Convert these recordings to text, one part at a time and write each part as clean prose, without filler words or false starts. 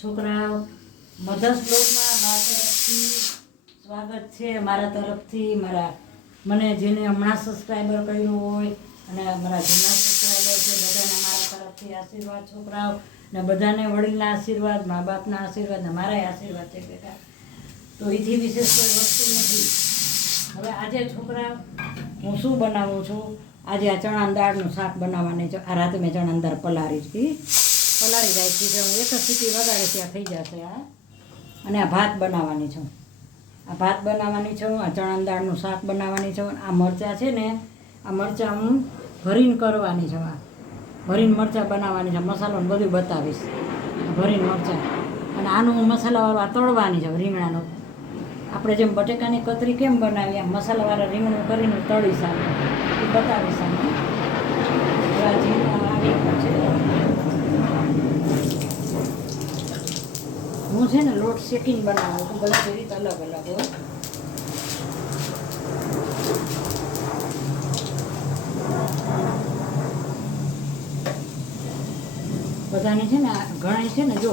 છોકરાઓ મધર્સ બ્લોગમાં મારા તરફથી સ્વાગત છે. મારા તરફથી મને જેને હમણાં સબસ્ક્રાઈબર કર્યું હોય અને મારા જૂના સબસ્ક્રાઈબર છે બધાને મારા તરફથી આશીર્વાદ. છોકરાઓ ને બધાને વડીલના આશીર્વાદ, મા બાપના આશીર્વાદ ને મારાય આશીર્વાદ છે બેટા. તો એથી વિશેષ કોઈ વસ્તુ નથી. હવે આજે છોકરા હું શું બનાવું છું, આજે આ ચણા દાળનું શાક બનાવવાની છે. આ રાતે મેં ચણા દાળ પલાળી રાખી છે. હું એક જ સીટી વગાડે ત્યાં થઈ જશે આ. અને આ ભાત બનાવવાની છું. આ ભાત બનાવવાની છું, આ ચણા દાળનું શાક બનાવવાની છું. આ મરચાં છે ને, આ મરચાં હું ભરીને કરવાની છું. આ ભરીને મરચાં બનાવવાની છે. મસાલો ને બધું બતાવીશ. ભરીને મરચાં અને આનું હું મસાલાવાળું તળવાની છે. રીંગણાનું આપણે જેમ બટેકાની કતરી કેમ બનાવીએ આમ મસાલાવાળા રીંગણું કરીને તળીશ આને એ બતાવીશ આને. હું છે ને લોટ શેકીને બનાવું છું. બધા રીત અલગ અલગ હોય. બધાને છે ને ઘણા છે ને જો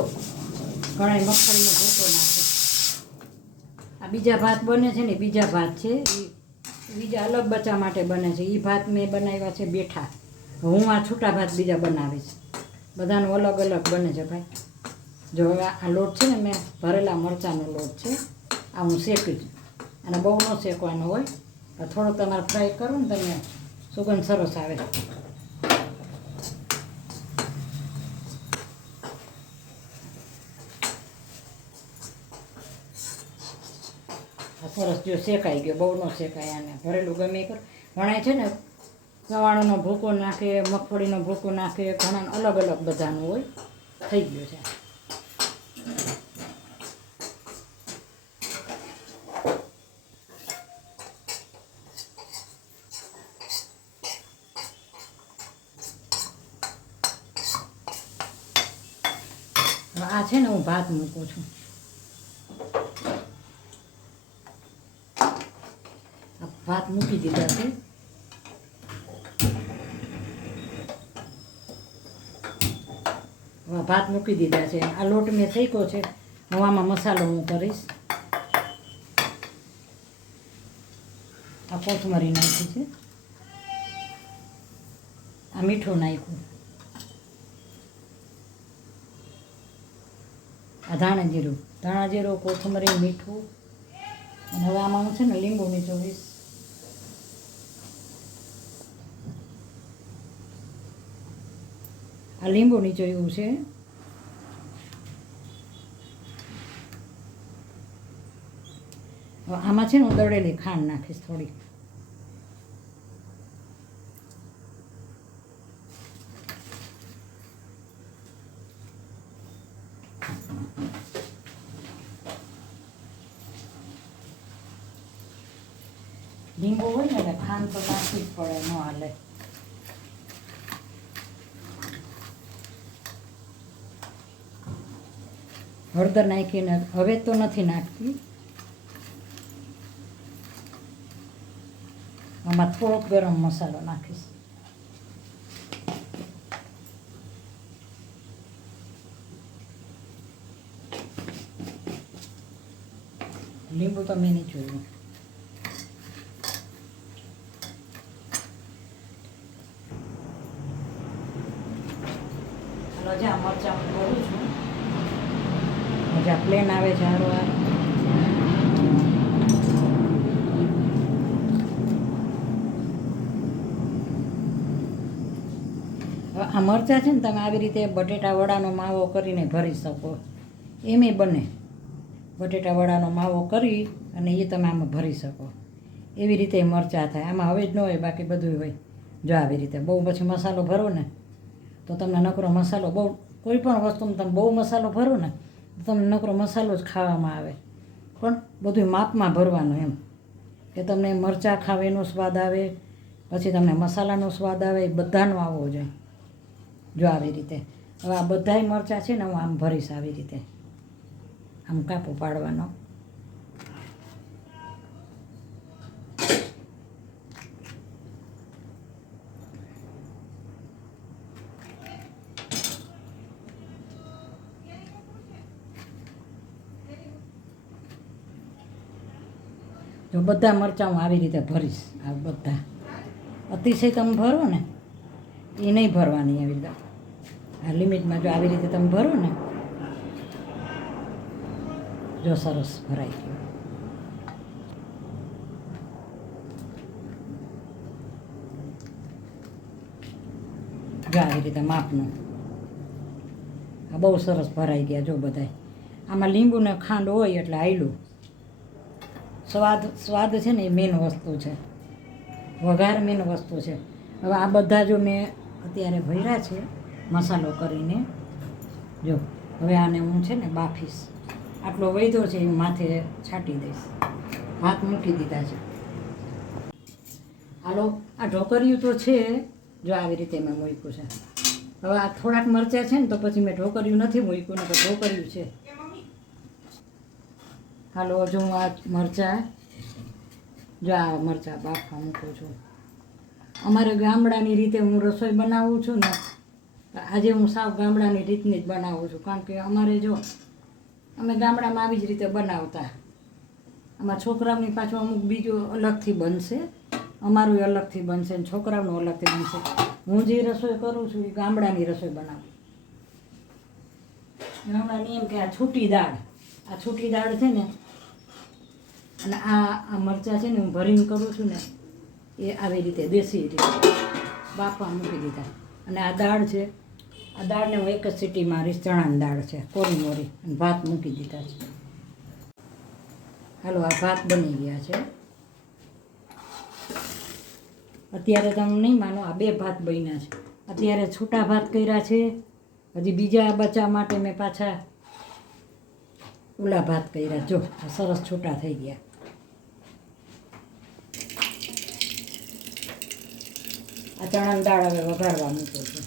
ઘણા મગફળીનો ભૂકો નાખે. આ બીજા ભાત બને છે ને, બીજા ભાત છે એ બીજા અલગ બચ્ચા માટે બને છે. એ ભાત મેં બનાવ્યા છે બેઠા. હું આ છૂટા ભાત બીજા બનાવીશ. બધાનું અલગ અલગ બને છે ભાઈ. જો હવે આ લોટ છે ને મેં ભરેલા મરચાંનો લોટ છે. આ હું શેકી છું. અને બહુ ન શેકવાનો હોય, થોડોક તમારે ફ્રાય કરો ને તમે સુગંધ સરસ આવે. સરસ જો શેકાઈ ગયો, બહુ ન શેકાય. આને ભરેલું ગમે કર. ઘણા છે ને ચવાણોનો ભૂકો નાખે, મગફળીનો ભૂકો નાખે, ઘણા અલગ અલગ બધાનું હોય. થઈ ગયો છે. આ છે ને હું ભાત મૂકું છું. ભાત મૂકી દીધા છે. ભાત મૂકી દીધા છે. આ લોટ મેં શેક્યો છે. હું આમાં મસાલો હું કરીશ. આ કોથમરી નાખી છે. આ મીઠું નાખ્યું. આ ધાણા જીરું, કોથમરી, મીઠું. અને હવે આમાં હું છે ને લીંબુ નીચોવીશ. આ લીંબુ નીચોયું છે. હવે આમાં છે ને હું દળેલી ખાંડ નાખીશ થોડી. લીંબુ હોય ને એટલે ખાંડ તો નાખવી જ પડે, ન હાલે. હળદર નાખીને હવે તો નથી નાખતી. આમાં થોડોક ગરમ મસાલો નાખીશ. લીંબુ તો મેં નહીં જોયું. મરચાં હું કરું છું. મજા પ્લેન આવે છે. હારો આ મરચાં છે ને તમે આવી રીતે બટેટા વડાનો માવો કરીને ભરી શકો. એમ બને. બટેટા વડાનો માવો કરી અને એ તમે આમાં ભરી શકો. એવી રીતે મરચાં થાય. આમાં હવે જ ન હોય, બાકી બધું હોય. જો આવી રીતે બહુ પછી મસાલો ભરો ને તો તમને નકરો મસાલો બહુ, કોઈ પણ વસ્તુમાં તમે બહુ મસાલો ભરો ને તો તમને નકરો મસાલો જ ખાવામાં આવે. પણ બધું માપમાં ભરવાનું એમ કે તમને મરચાં ખાવ એનો સ્વાદ આવે, પછી તમને મસાલાનો સ્વાદ આવે, એ બધાનો આવવો જોઈએ. જો આવી રીતે હવે આ બધાય મરચાં છે ને હું આમ ભરીશ. આવી રીતે આમ કાપો પાડવાનો. જો બધા મરચાં હું આવી રીતે ભરીશ. આ બધા અતિશય તમે ભરો ને એ નહીં ભરવાની. આવી રીતે આ લિમિટમાં જો આવી રીતે તમે ભરો ને, જો સરસ ભરાઈ ગયું. જો આવી રીતે માપનું આ બહુ સરસ ભરાઈ ગયા. જો બધાય આમાં લીંબુ ને ખાંડ હોય એટલે આયલું. સ્વાદ છે ને એ મેન વસ્તુ છે, વઘાર મેન વસ્તુ છે. હવે આ બધા જો મેં અત્યારે ભર્યા છે મસાલો કરીને. જો હવે આને હું છે ને બાફીશ. આટલો વૈધો છે એ માથે છાંટી દઈશ. ભાત મૂકી દીધા છે. હાલો, આ ઢોકરિયું તો છે, જો આવી રીતે મેં મૂક્યું છે. હવે આ થોડાક મરચાં છે ને તો પછી મેં ઢોકરિયું નથી મૂક્યું ને, તો ઢોકરિયું છે. હાલો, જો હું આ મરચાં, જો આ મરચાં બાફવા મૂકું છું. અમારે ગામડાની રીતે હું રસોઈ બનાવું છું ને, આજે હું સાવ ગામડાની રીતની જ બનાવું છું. કારણ કે અમારે જો અમે ગામડામાં આવી જ રીતે બનાવતા. આમાં છોકરાઓની પાછું અમુક બીજું અલગથી બનશે, અમારું અલગથી બનશે ને છોકરાઓનું અલગથી બનશે. હું જે રસોઈ કરું છું એ ગામડાની રસોઈ બનાવું. ગામડાની એમ કે આ છૂટી દાળ, આ છૂટી દાળ છે ને, અને આ મરચાં છે ને હું ભરીને કરું છું ને, એ આવી રીતે દેશી રીતે બાફવા મૂકી દીધા. અને આ દાળ છે, આ દાળને હું એક જ સીટી મારીશ. ચણાની દાળ છે, કોરી મોરી, અને ભાત મૂકી દીધા છે. હાલો, આ ભાત બની ગયા છે. અત્યારે તમે નહીં માનો, આ 2 ભાત બન્યા છે. અત્યારે છૂટા ભાત કર્યા છે. હજી બીજા બચા માટે મેં પાછા ઓલા ભાત કર્યા. જો સરસ છૂટા થઈ ગયા. આ ચણાની દાળ હવે વઘારવા મૂકું છું.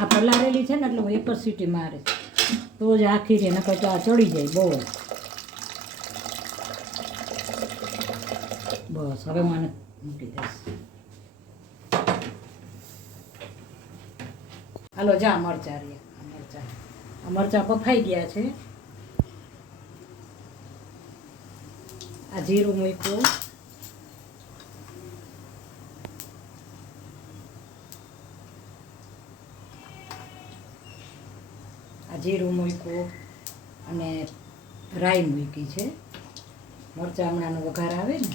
આ પલાળેલી છે ને એટલે હું એક જ સીટી મારીશ તો જ આખી છે, નકર તો આ ચડી જાય બહુ. બસ હવે હું આને મૂકી દઈશ. હાલો, જા મરચાં રહ્યા. આ મરચાં બફાઈ ગયા છે. આ જીરું મૂક્યું, જીરું મૂક્યું અને રાઈ મૂકી છે. મરચાં હમણાંનો વઘાર આવે ને,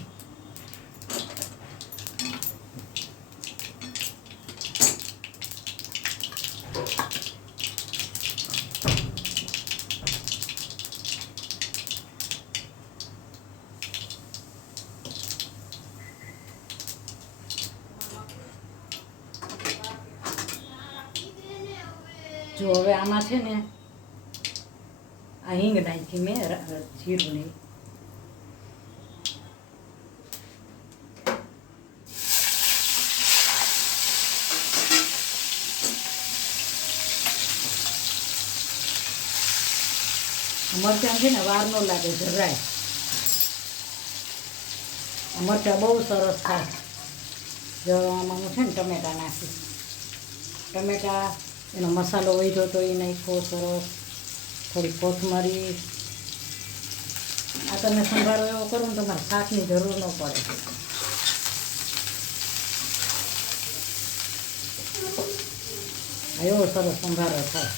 જો હવે આમાં છે ને આ હિંગ નાખી મેં, જીરું નહીં. મરચાં છે ને વાર ન લાગે જરાય. મરચાં બહુ સરસ થાય. જો આમાં હું છે ને ટમેટા નાખીશ. ટમેટા એનો મસાલો વધ્યો તો એ નાખ્યો સરસ. થોડી કોથમરી. આ તમે સંભારો એવો કરો ને તમારે શાકની જરૂર ન પડે. એવો સરસ સંભારો થાય.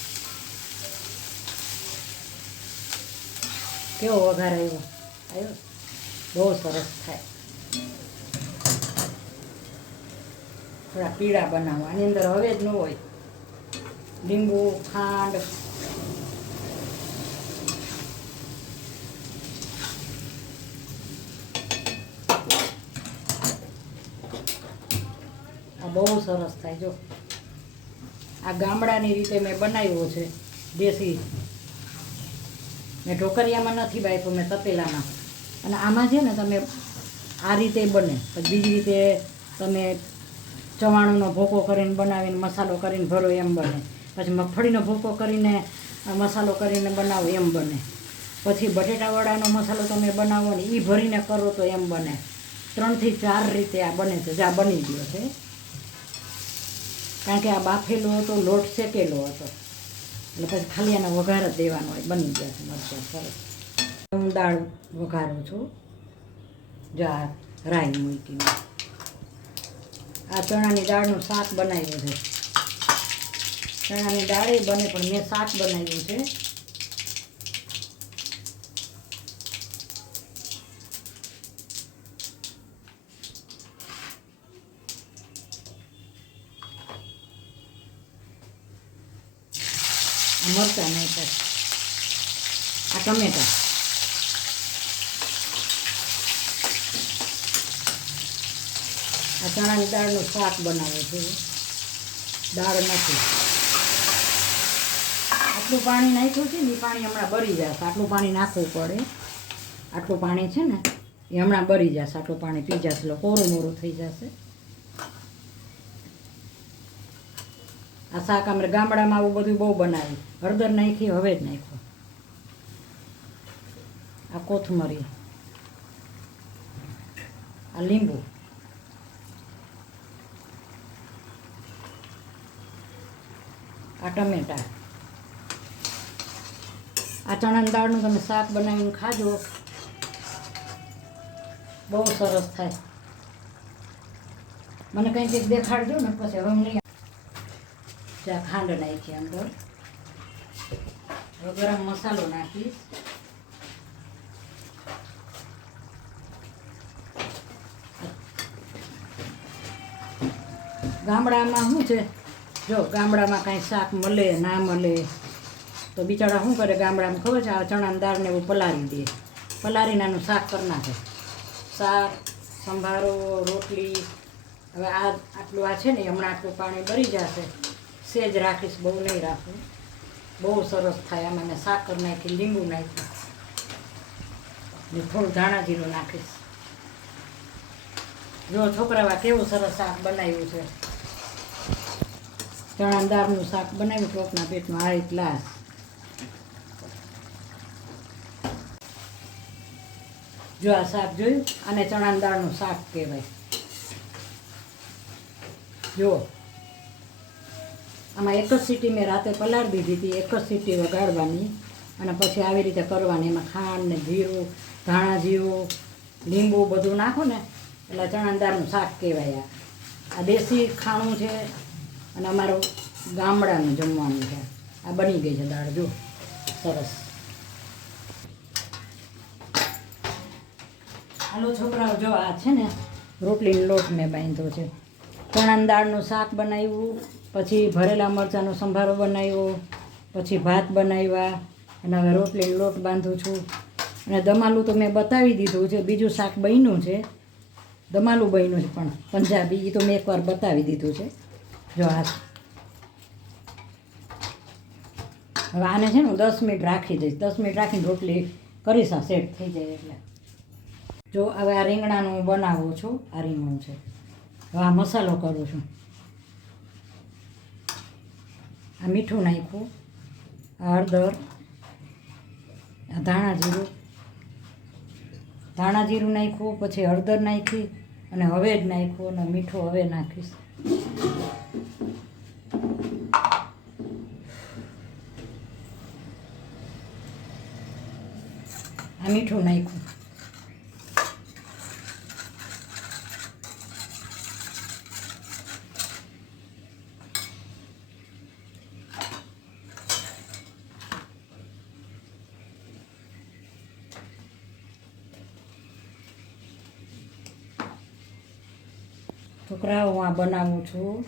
કેવો વઘાર આવ્યો બહુ સરસ થાય. થોડા પીળા બનાવો. આની અંદર હવે જ ન હોય લીંબુ, ખાંડ. આ બહુ સરસ થાય. જો આ ગામડાની રીતે મેં બનાવ્યો છે, દેશી. મેં ઢોકરિયામાં નથી બાફ્યો, મેં તપેલામાં. અને આમાં છે ને તમે આ રીતે બને, પછી બીજી રીતે તમે ચવાણુંનો ભૂકો કરીને બનાવીને મસાલો કરીને ભરો એમ બને. પછી મગફળીનો ભૂકો કરીને મસાલો કરીને બનાવો એમ બને. પછી બટેટાવડાનો મસાલો તમે બનાવો ને એ ભરીને કરો તો એમ બને. 3 થી 4 રીતે આ બને છે. જે આ બની ગયો છે, કારણ કે આ બાફેલો હતો, લોટ શેકેલો હતો, એટલે પછી ખાલી આનો વઘાર જ દેવાનો હોય. બની ગયા છે મરચાં સરસ. હું દાળ વઘારું છું. જો આ રાઈ મૂકીને આ ચણાની દાળનું શાક બનાવ્યું છે. ચણાની દાળ એ બને પણ મેં શાક બનાવ્યું છે. મરચાં નાખ્યા, આ ટમેટા, આ ચણાની દાળનું શાક બનાવું છું. દાળ નથી, આટલું પાણી નાખ્યું છે ને એ પાણી હમણાં બળી જશે. આટલું પાણી નાખવું પડે. આટલું પાણી છે ને એ હમણાં બળી જશે. આટલું પાણી પી જશે એટલે કોરું મોરું થઈ જશે. આ શાક અમે ગામડામાં આવું બધું બહુ બનાવ્યું. હળદર નાખી, હવે જ નાખ્યો. આ કોથમરી, આ લીંબુ, આ ટમેટા. આ ચણાની દાળનું તમે શાક બનાવીને ખાજો, બહુ સરસ થાય. મને કંઈક દેખાડજો ને પછી. હવે નહીં જ્યાં ખાંડ નાખી અંદર. હવે ગરમ મસાલો નાખીશ. ગામડામાં શું છે, જો ગામડામાં કાંઈ શાક મળે ના મળે તો બિચારા શું કરે, ગામડામાં ખબર છે આ ચણાની દાળને એવું પલાળી દે. પલાળીને આનું શાક કરી નાખે. શાક, સંભારો, રોટલી. હવે આટલું આ છે ને હમણાં આટલું પાણી ભરી જશે. સેજ રાખીશ, બહુ નહીં રાખું. બહુ સરસ થાય. આમાં મેં સાકર નાખી, લીંબુ નાખ્યું ને થોડું ધાણા જીરું નાખીશ. જો છોકરાવા કેવું સરસ શાક બનાવ્યું છે. ચણા દાળનું શાક બનાવ્યું ટોપના પેટમાં આ ગ્લાસ. જો આ શાક જોયું, આને ચણા દાળનું શાક કહેવાય. જો આમાં એક જ સીટી મેં રાતે પલાળી દીધી હતી. એક જ સીટી વગાડવાની અને પછી આવી રીતે કરવાની. એમાં ખાંડ ને જીરું, ધાણા જીરું, લીંબુ બધું નાખો ને એટલે ચણા દાળનું શાક કહેવાય. આ દેશી ખાણું છે અને અમારું ગામડાનું જમવાનું છે. આ બની ગઈ છે દાળ, જો સરસ. હાલો છોકરાઓ, જો આ છે ને રોટલીનો લોટ મેં બાંધ્યો છે. ચણાની દાળનું શાક બનાવ્યું, પછી ભરેલા મરચાંનો સંભારો બનાવ્યો, પછી ભાત બનાવ્યા અને હવે રોટલીનો લોટ બાંધું છું. અને દમાલું તો મેં બતાવી દીધું છે. બીજું શાક બન્યું છે, દમાલું બન્યું છે પણ પંજાબી. એ તો મેં એકવાર બતાવી દીધું છે. જો આ હવે આને છે ને 10 મિનિટ રાખી દઈશ. 10 મિનિટ રાખીને રોટલી કરીશ, આ સેટ થઈ જાય એટલે. જો હવે આ રીંગણાનું બનાવું છું. આ રીંગણું છે. હવે આ મસાલો કરું છું. આ મીઠું નાખ્યું, આ હળદર, આ ધાણા જીરું નાખ્યું, પછી હળદર નાખી અને હવે જ નાખ્યું અને મીઠું હવે નાખીશ. આ મીઠું નાખ્યું. છોકરાઓ, હું આ બનાવું છું.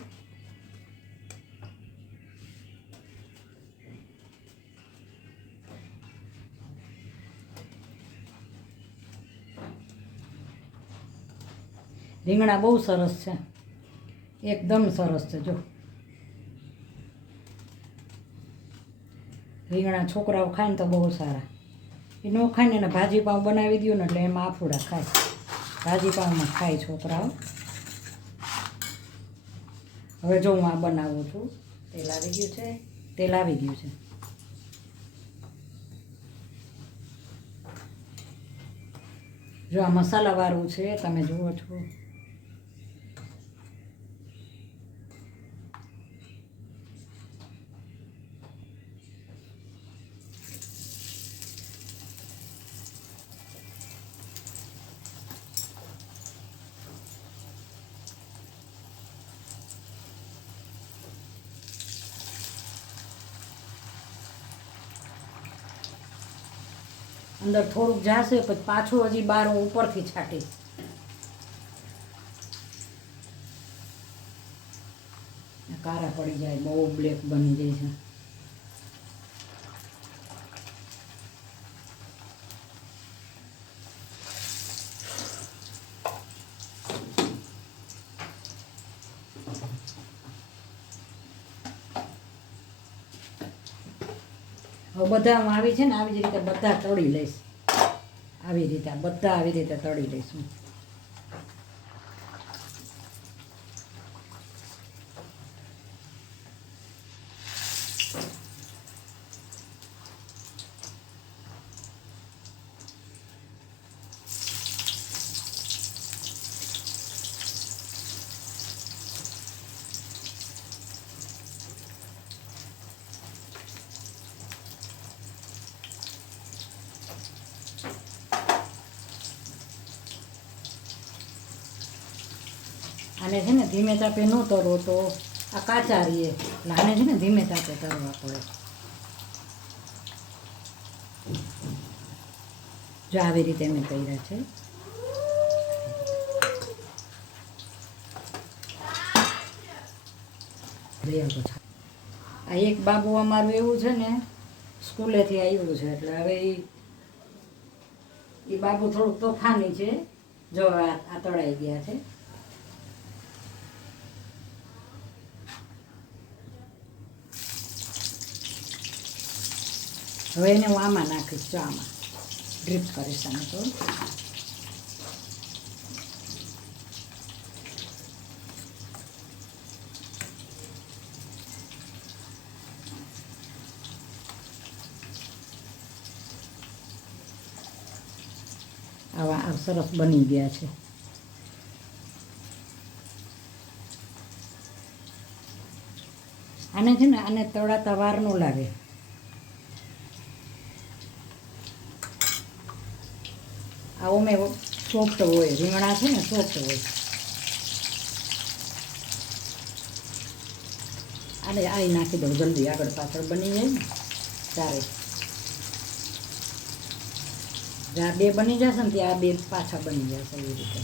રીંગણા બહુ સરસ છે, એકદમ સરસ છે. જો રીંગણા છોકરાઓ ખાય ને તો બહુ સારા. એ ન ખાય ને એને ભાજી પાઉં બનાવી દઉં ને એટલે એમાં આફુડા ખાય. ભાજી પાઉંમાં ખાય છોકરાઓ. હવે જો હું આ બનાવું છું. તેલ આવી ગયું છે, તેલ આવી ગયું છે. જો આ મસાલાવાળું છે, તમે જુઓ છો. અંદર થોડુંક જાશે પછી પાછું હજી બહાર હું ઉપરથી છાંટીશ. કારા પડી જાય, બહુ બ્લેક બની જાય છે. હવે બધા હું આવી છે ને આવી જ રીતે બધા તળી લઈશ. આવી રીતે બધા આવી રીતે તળી લઈશું. આને છે ને ધીમે તાપે ન તરો તો આ કાચા રહીએ, એટલે આને છે ને ધીમે તાપે તરવા પડે. જો આવી રીતે મેં કર્યા છે. આ એક બાબુ અમારું એવું છે ને સ્કૂલેથી આવ્યું છે, એટલે હવે એ બાબુ થોડુંક તોફાની છે. જો આ તળાઈ ગયા છે. હવે એને હું આમાં નાખીશ. જો આમાં ડ્રીપ કરીશ આને તો. આવા સરસ બની ગયા છે. આને છે ને આને તળાતા વાર ન લાગે. આવો મેં સોફ્ટ હોય, રીંગણા છે ને સોફ્ટ હોય. આને આ નાખી દઉં જલ્દી, આગળ પાછળ બની જાય ને ચારે. જ્યાં બે બની જશે ને ત્યાં આ બે પાછા બની જશે એવી રીતે.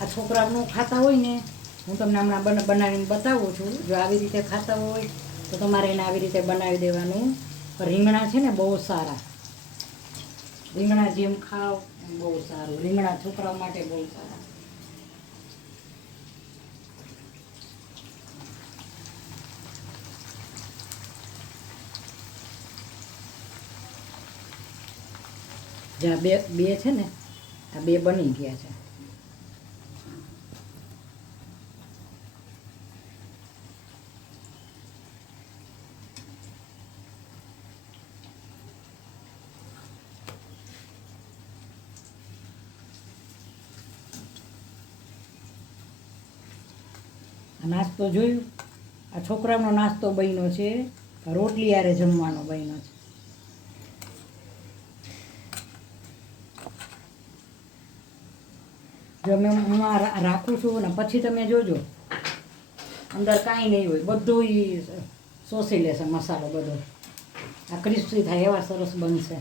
આ છોકરાઓનું ખાતા હોય ને, હું તમને હમણાં બનાવીને બતાવું છું. જો આવી રીતે ખાતા હોય તો તમારે એને આવી રીતે બનાવી દેવાનું. રીંગણા છે ને બહુ સારા, રીંગણા જેમ ખાવ એમ બહુ સારું. રીંગણા છોકરાઓ માટે બહુ સારા. જ્યાં બે છે ને આ બે બની ગયા છે. નાસ્તો જોયું, આ છોકરાનો નાસ્તો બન્યો છે. રોટલી યારે જમવાનો બન્યો છે. જો મેં હું રાખું છું ને પછી તમે જોજો અંદર કાંઈ નહીં હોય, બધું શોષી લેશે મસાલો બધો. આ ક્રિસ્પી થાય એવા સરસ બનશે.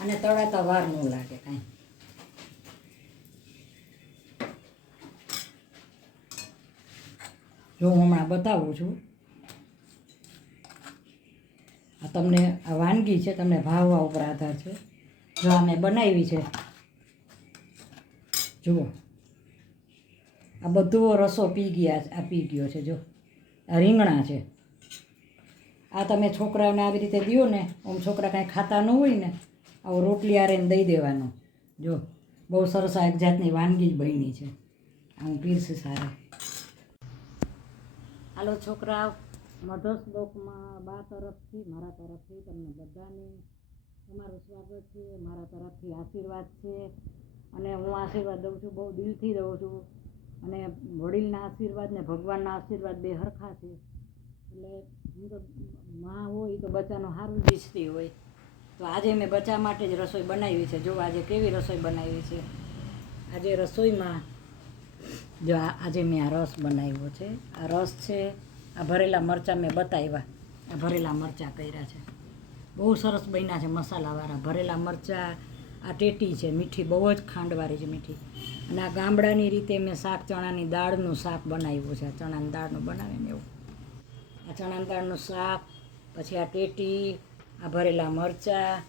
અને તળાતા વાર ન લાગે કાંઈ. જો હું હમણાં બતાવું છું. આ તમને આ વાનગી છે, તમને ભાવવા ઉપર આધાર છે. જો આ મેં બનાવી છે, જુઓ આ બધો રસો પી ગયો છે. જો આ રીંગણા છે. આ તમે છોકરાઓને આવી રીતે દો ને, આમ છોકરા કાંઈ ખાતા ન હોય ને, આવો રોટલી આરેને દઈ દેવાનો. જો બહુ સરસ આ એક જાતની વાનગી જ બની છે. આ હું પીરસી સારા. હાલો છોકરાઓ, મધર્સ ડોકમાં બા તરફથી મારા તરફથી તમને બધાને તમારું સ્વાગત છે. મારા તરફથી આશીર્વાદ છે અને હું આશીર્વાદ દઉં છું, બહુ દિલથી દઉં છું. અને વડીલના આશીર્વાદ ને ભગવાનના આશીર્વાદ બે હરખા છે. એટલે હું તો માં હોય તો બચ્ચાનું સારું જ ઈચ્છતી હોય. તો આજે મેં બચ્ચા માટે જ રસોઈ બનાવી છે. જો આજે કેવી રસોઈ બનાવી છે. આજે રસોઈમાં જો આજે મેં આ રસ બનાવ્યો છે. આ રસ છે. આ ભરેલા મરચાં મેં બતાવ્યા. આ ભરેલા મરચાં કર્યા છે. બહુ સરસ બન્યા છે મસાલાવાળા ભરેલા મરચાં. આ ટેટી છે મીઠી, બહુ જ ખાંડવાળી છે મીઠી. અને આ ગામડાની રીતે મેં શાક ચણાની દાળનું શાક બનાવ્યું છે. ચણાની દાળનું બનાવે ને એવું. આ ચણાની દાળનું શાક, પછી આ ટેટી, આ ભરેલા મરચાં,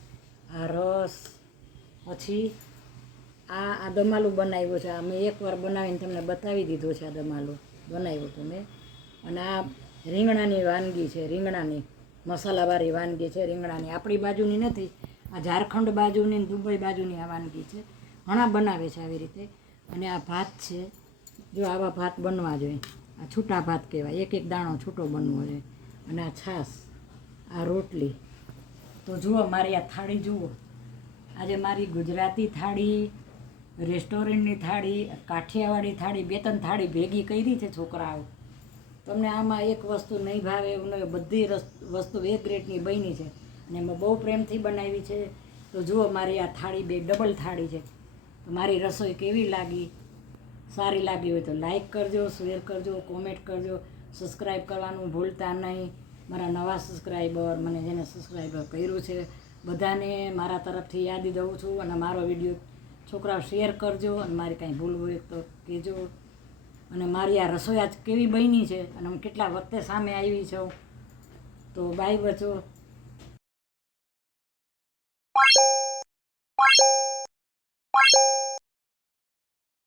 આ રસ, પછી આ દમાલું બનાવ્યું છે. આ મેં એકવાર બનાવીને તમને બતાવી દીધું છે. આ દમાલું બનાવ્યું હતું મેં. અને આ રીંગણાની વાનગી છે. રીંગણાની મસાલાવાળી વાનગી છે. રીંગણાની આપણી બાજુની નથી, આ ઝારખંડ બાજુની, દુબઈ બાજુની આ વાનગી છે. ઘણા બનાવે છે આવી રીતે. અને આ ભાત છે. જો આવા ભાત બનવા જોઈએ. આ છૂટા ભાત કહેવાય. એક એક દાણો છૂટો બનવો જોઈએ. અને આ છાશ, આ રોટલી. તો જુઓ મારી આ થાળી જુઓ. આજે મારી ગુજરાતી થાળી, રેસ્ટોરન્ટની થાળી, કાઠિયાવાડી થાળી, 2-3 થાળી ભેગી કરી છે છોકરાઓ. તમને આમાં એક વસ્તુ નહીં ભાવે એવું નહીં. બધી વસ્તુ એક ગ્રેડની બની છે. અને મેં બહુ પ્રેમથી બનાવી છે. તો જુઓ મારી આ થાળી 2 ડબલ થાળી છે. તો મારી રસોઈ કેવી લાગી? સારી લાગી હોય તો લાઈક કરજો, શેર કરજો, કોમેન્ટ કરજો, સબસ્ક્રાઈબ કરવાનું ભૂલતા નહીં. મારા નવા સબસ્ક્રાઈબર, મને જેને સબસ્ક્રાઈબર કર્યું છે બધાને મારા તરફથી યાદી દઉં છું. અને મારો વિડીયો છોકરાઓ શેર કરજો. અને મારી કાંઈ ભૂલ હોય તો કહેજો. અને મારી આ રસોઈ આજ કેવી બની છે અને હું કેટલા વખતે સામે આવી છું. તો બાય બચો.